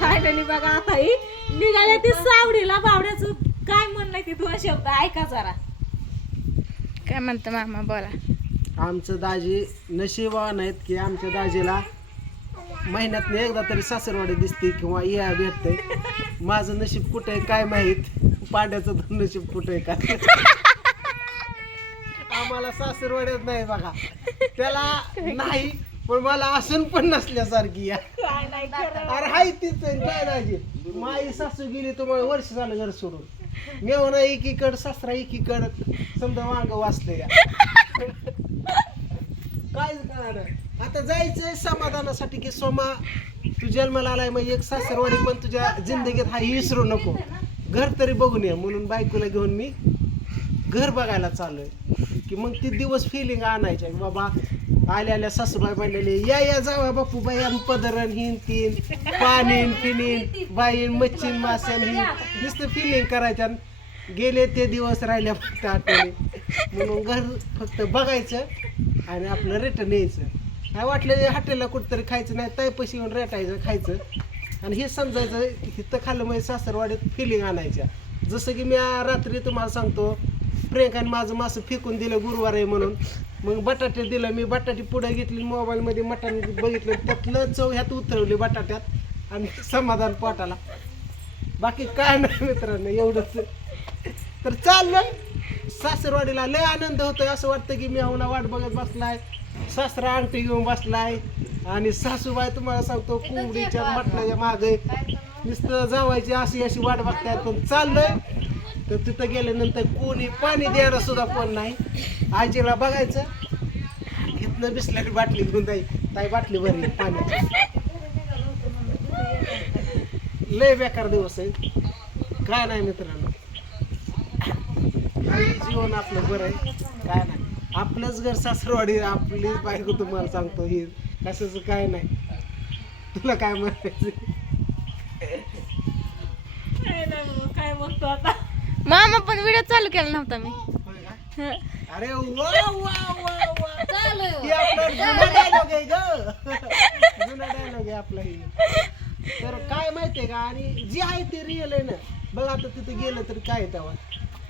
Finally बघा आता ही निघाल्या ती सावडीला बावड्याचं. काय म्हणणं ते दोन शब्द? ऐका जरा. काय म्हणतं मामा? बोला. आमचं दाजी नशिबान आहेत की आमच्या दाजीला महिन्यात एकदा तरी सासरवाडी दिसते किंवा या भेटते. माझं नशीब कुठं आहे काय माहीत? पांड्याचं तर नशीब कुठं आहे काय आम्हाला सासरवाड्यात नाही बघा. त्याला नाही पण मला असून पण नसल्यासारखी या. काय नाही खरं अरे हाय तीच आहे, काय दाजी माई सासू गेली तुम्हाला वर्ष झालं घर सोडून. मेवना एकीकड सासरा एकीकड समजा वांग वाचले या. काय करणार आता जायचंय समाधानासाठी की सोमा तू जन्माला आलाय म्हणजे एक सासरवाडी पण तुझ्या जिंदगीत हा विसरू नको. घर तरी बघून ये. म्हणून बायकोला घेऊन मी घर बघायला चाललोय. की मग ती दिवस फिलिंग आणायच्या की बाबा आल्या आल्या सासूबाई म्हणलेले या या जावा बापू बाई आणि पदरन हिन तीन पाणीन पिनीन बाईन मच्छीन मासन ही नुसतं फिलिंग करायच्या गेले ते दिवस राहिले फक्त आठवणी. म्हणून घर फक्त बघायचं आणि आपलं रिटर्न यायचं. काय वाटलं हॉटेलला कुठंतरी खायचं नाही ताई पैसे येऊन रेटायचं खायचं. आणि हे समजायचं हिथं खाल्लं म्हणजे सासरवाडीत फिलिंग आणायच्या. जसं की मी रात्री तुम्हाला सांगतो प्रियंकाने माझं मासं फेकून दिलं गुरुवार आहे म्हणून. मग बटाटे दिलं मी बटाटे पुढे घेतली मोबाईलमध्ये मटण बघितलं त्यातलं चव ह्यात उतरवली बटाट्यात आणि समाधान पोटाला. बाकी काय नाही मित्रांनो एवढंच. तर चाललं सासरवाडीला लय आनंद होतोय असं वाटतं की मी होणार वाट बघत बसलाय. सासरा अंगठी घेऊन बसलाय. आणि सासूबाई तुम्हाला सांगतो कोंबडीच्या मटणाच्या मागे नुसतं जावायची अशी अशी वाट बघतायत. पण चाललंय. तर तिथं गेल्यानंतर कोणी पाणी द्यायला सुद्धा कोण नाही. आजीला बघायचं घेतलं बिसलेली बाटली घेऊन जाई ताई बाटली भरली पाण्याची. लय बेकार दिवस आहे. काय नाही मित्रांनो. जीवन आपलं बरं आहे काय नाही. आपलंच घर सासरवाडी आपली बायको तुम्हाला सांगतो ही कशाचं काय नाही. तुला काय म्हणायचं? काय बघतो आता. मामा पण व्हिडिओ चालू केला नव्हता मी? अरे वा वा वा वा. ही आपला जुना डायलॉग आहे ग. जुना डायलॉग आहे आपला ही. तर काय माहितीये का? आणि जे आहे ते रिअल आहे ना. बघ आता तिथे गेलं तर काय आहे तेव्हा.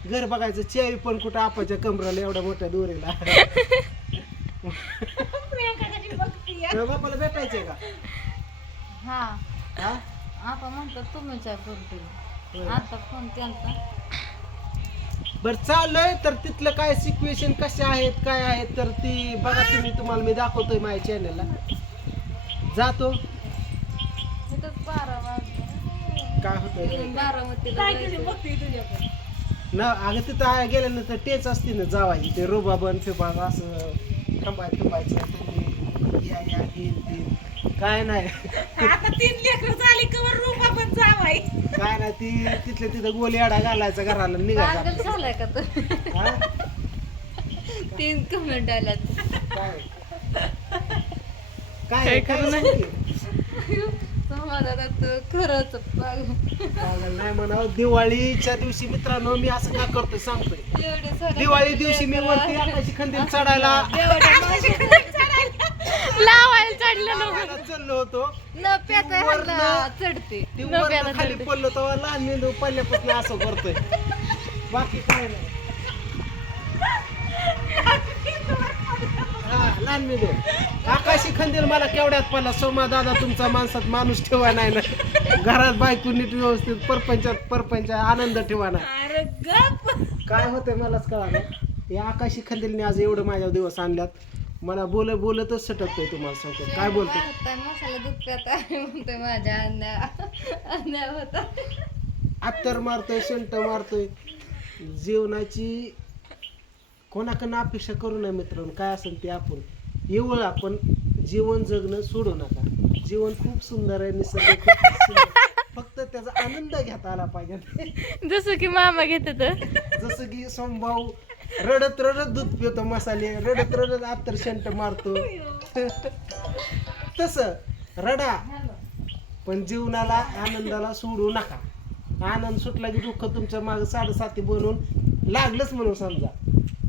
घर बघायचं चेअरी पण कुठं आपाच्या कमराला एवढ्या मोठ्या दोरीला. बापाला भेटायचंय का? हा. हा? आपण म्हणतो तुम्हीच आहे बोलतो. आता फोन त्यांचा? बर चाललंय तर तिथलं काय सिच्युएशन कसे आहेत काय आहेत तर ती बघा तुम्ही तुम्हाला मी दाखवतोय माझ्या चॅनलला जातो. काय होतंय? ना अगं तिथं आहे गेल्यानंतर टेच असते ना जावायची ते रुबा बन फिबा असं थांबाय थांबायचं या या हे ते. काय नाही. आता तीन लेकर झाली कवर रूपा पण जावाय काय नाही ती तिथल्या तिथं गोली आडा घालायचा घराला पागल निघायचा झालाय का तू? हा? तीन कमेंट आल्यात. काय? समाधानात तू खरंच पागल. पागल नाही म्हणावं. दिवाळीच्या दिवशी मित्रांनो मी असं का करतोय सांगतोय. एवढे सगळे दिवाळी दिवशी मी वरती आकाशी खंदील चढायला लावायला चढलेलो चाललो होतो. न प्याचा वरनं- ह्याला चढते. ती नव्यानं वरनं खाली चढते. पडलो तेव्हा लहान मेंदू पडल्यापासून असं करतोय. बाकी काय नाही. हा लहान मेंदू. आकाशी खंदील मला केवढ्यात पडला? सोमा दादा तुमचा माणसात माणूस ठेवा नाही ना. घरात बायको नीट व्यवस्थित परपंचात परपंच आनंद ठेवा ना. अरे गप. काय होतंय मलाच कळालं. या आकाशी खंदीलने आज एवढं माझ्या दिवस आणल्यात. मला बोल बोलतच सटकतोय तुम्हाला सांगतो काय बोलतो मसाला दूध म्हणतोय माझ्या अन्या अन्या होता. अत्तर मारतोय शंट मारतोय. जीवनाची कोणाकडनं अपेक्षा करू नये मित्रांनो काय असेल ते आपण. एवढं आपण जीवन जगणं सोडू नका. जीवन खूप सुंदर आहे निसर्ग खूप सुंदर. फक्त त्याचा आनंद घेता आला पाहिजे. जसं की मामा घेत. जसं की सोमभाऊ रडत रडत दूध पितो मसाले रडत रडत अत्तर शंट मारतो. तस रडा पण जीवनाला आनंदाला सोडू नका. आनंद सुटला की दुःख तुमच्या माग साडेसाती बनवून लागलंच म्हणून समजा.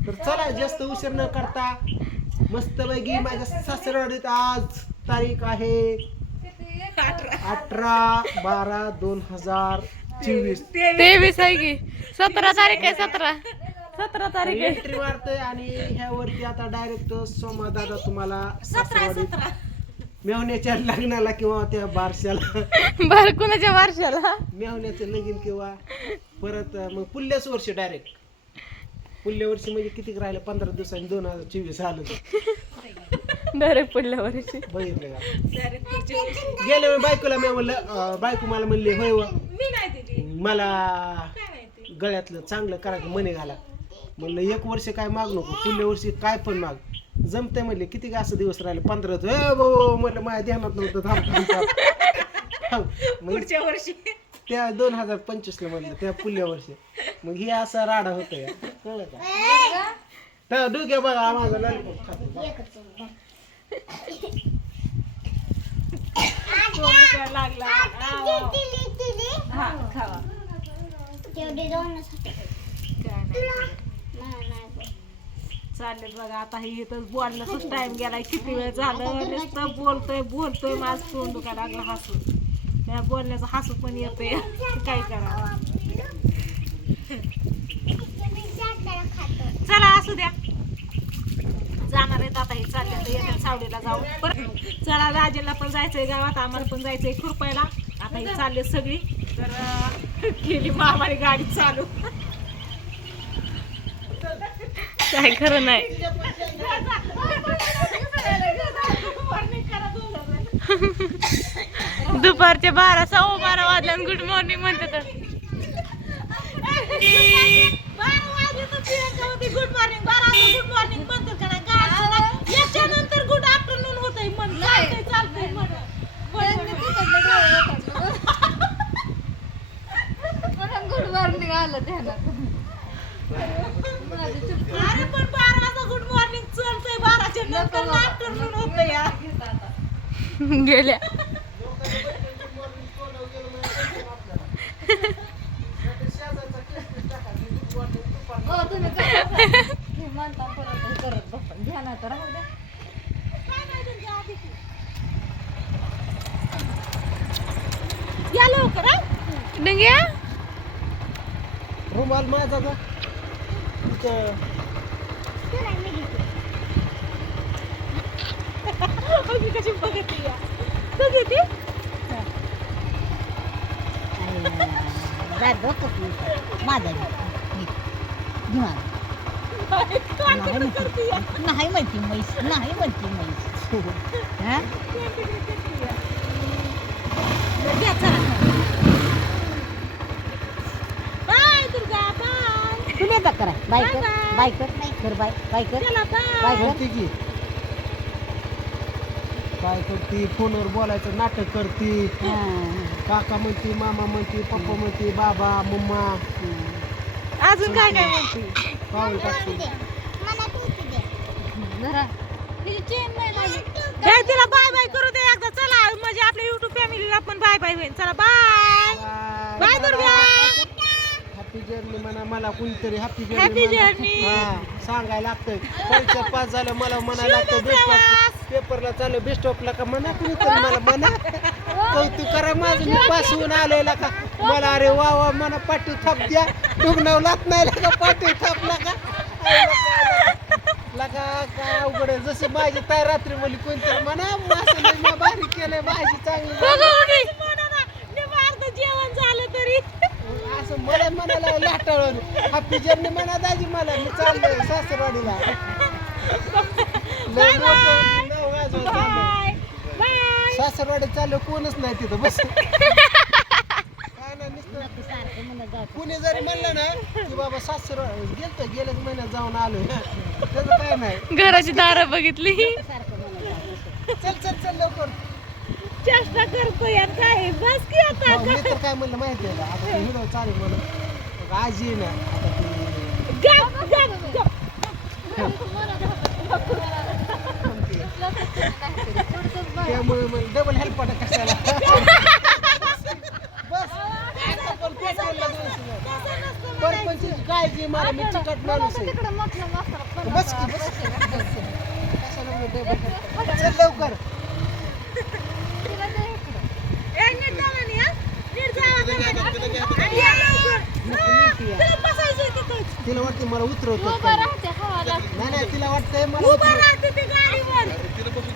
तर चला जास्त उशीर न करता मस्तपैकी माझ्या सासरवाडीत आज तारीख आहे अठरा. बारा दोन हजार चोवीस. तेवीस आहे की. सतरा तारीख आहे सतरा. सतरा तारीख आहे. एंट्री मारतोय आणि ह्यावरती आता डायरेक्ट सोमा दादा तुम्हाला सतरा सासरवाडीत सतरा. मेहण्याच्या लग्नाला किंवा त्या बारशाला. बर कुणाच्या वर्षाला मेहण्याचं लगीन किंवा परत मग पुढल्याच वर्षी डायरेक्ट पुढल्या वर्षी म्हणजे किती राहिलं? पंधरा दिवसांनी दोन हजार चोवीस आलं डायरेक्ट पुढल्या वर्षी. बघितलं का. गेल्या वेळी बायकोला मी म्हणलं अं, बायको मला म्हणली होय व. मी नाही दिली. मला काय माहिती? गळ्यातलं चांगलं करायचं मने घाला. म्हणलं एक वर्ष काय माग नको पुढल्या वर्षी काय पण माग. जमते म्हणले किती का असं दिवस राहिले? पंधरा दिवस. ए भाऊ म्हणलं माझ्या ध्यानात नव्हतं. थांब थांब, थांब. थांब. मग पुढच्या वर्षी. त्या दोन हजार पंचवीसला म्हणलं त्या पुढल्या वर्षी. मग हे असा राडा होत या कळलं का? त्या डोक्या बघा माझा लॉलीपॉप खातो. कोंबडीला लागला आव. हा खावा. काय नाही. चाललेत बघा आता हे इथं बोलण्याचाच टाइम गेलाय. किती वेळ झालं? नुसतं बोलतोय बोलतोय माझं तोंड दुखायला लागलं हसून. त्या बोलण्याचं हसू पण येतंय. काय करावं? चला असू द्या. जाणार आहेत आता हे चालले तर येतात सावडीला जाऊ. परत चला राजेला पण जायचंय गावात. आम्हाला पण जायचंय खुरपायला. आता हे चालले सगळी. तर केली मामाने गाडी चालू. काय खरं नाही. दुपारचे बारा सव्वा बारा वाजल्या गुड मॉर्निंग म्हणतात गुड मॉर्निंग बारा गुड मॉर्निंग म्हणतात का नाही? गावाला याच्यानंतर गुड आफ्टरनून होतंय म्हण चालतंय चालतंय म्हण गुड मॉर्निंग आलं ध्यानात अरे पण बारा वाजता गुड मॉर्निंग चालतंय बाराच्या नंतर आफ्टरनून होतंय यार गेल्या हो तुम्ही करा. हे म्हणता परत हे करत बसा. ध्यानात राहू द्या या लवकर हा. डंग्या रुमाल माझा मी कशी बघते या. तू. घेते नाही म्हणती. म्हैस. नाही म्हणती हा? Bye Durga bye. तुला करा. बाय कर. बाय कर. कर बाय. बाय कर. चला बाय. कर. काय करते? फोनवर बोलायचं नाटक करते. काका म्हणते मामा म्हणते पप्पा म्हणते बाबा मम्मा. अजून काय काय म्हणते? पाऊल टाकते. तिला बाय बाय करू दे एकदा. चला म्हणजे आपल्या युट्यूब फॅमिलीला पण बाय बाय होईल. चला bye bye Durga. Happy journey म्हणा मला कोणतरी हॅपी Happy जर्नी journey. हा सांगायला लागतंय. परीक्षा पास झालं मला म्हणायला लागतं. पेपरला चालू बेस्ट ऑफला का म्हणा कुणीतरी मला म्हणा कौतुक करा माझं मी पास होऊन आलेला का? मला अरे वा वा म्हणा पाठी थाप द्या. डुगणाव लात नाही का? पाठी थापला का? लगा काय अवघड आहे. जसं माझी ताई रात्री म्हणली कोणतरी म्हणा असं लय मी भारी केलंय भाजी चांगली झाली. जेवण झालं तरी. असं मला म्हणायला लाटाळून हॅपी म्हणा दाजी मला. मी चाललोय सासरवाडीला. लय मोठं. बाय बाय सासरवाडीत चाललो कोणच नाही तिथं बस. काय नाही नुसतं. कुणी जरी म्हणलं ना की बाबा सासर गेलतो गेल्याच महिन्यात जाऊन आलो त्याचं काय नाही. घराची दारं बघितली. चल चल चल लवकर. चेष्टा करतो यार काय? बस की आता हो, मी तर काय म्हणलं माहिती आहे का? आता हिरो चालेल म्हणून. मग आज ना आता ती गप गप गप. त्यामुळे डबल हेल्प पाठा कशाला? मला लवकर. तिला वाटते मला उतरवतो नाही तिला वाटत मला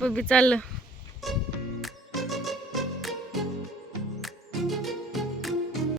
पप्पी चाललं.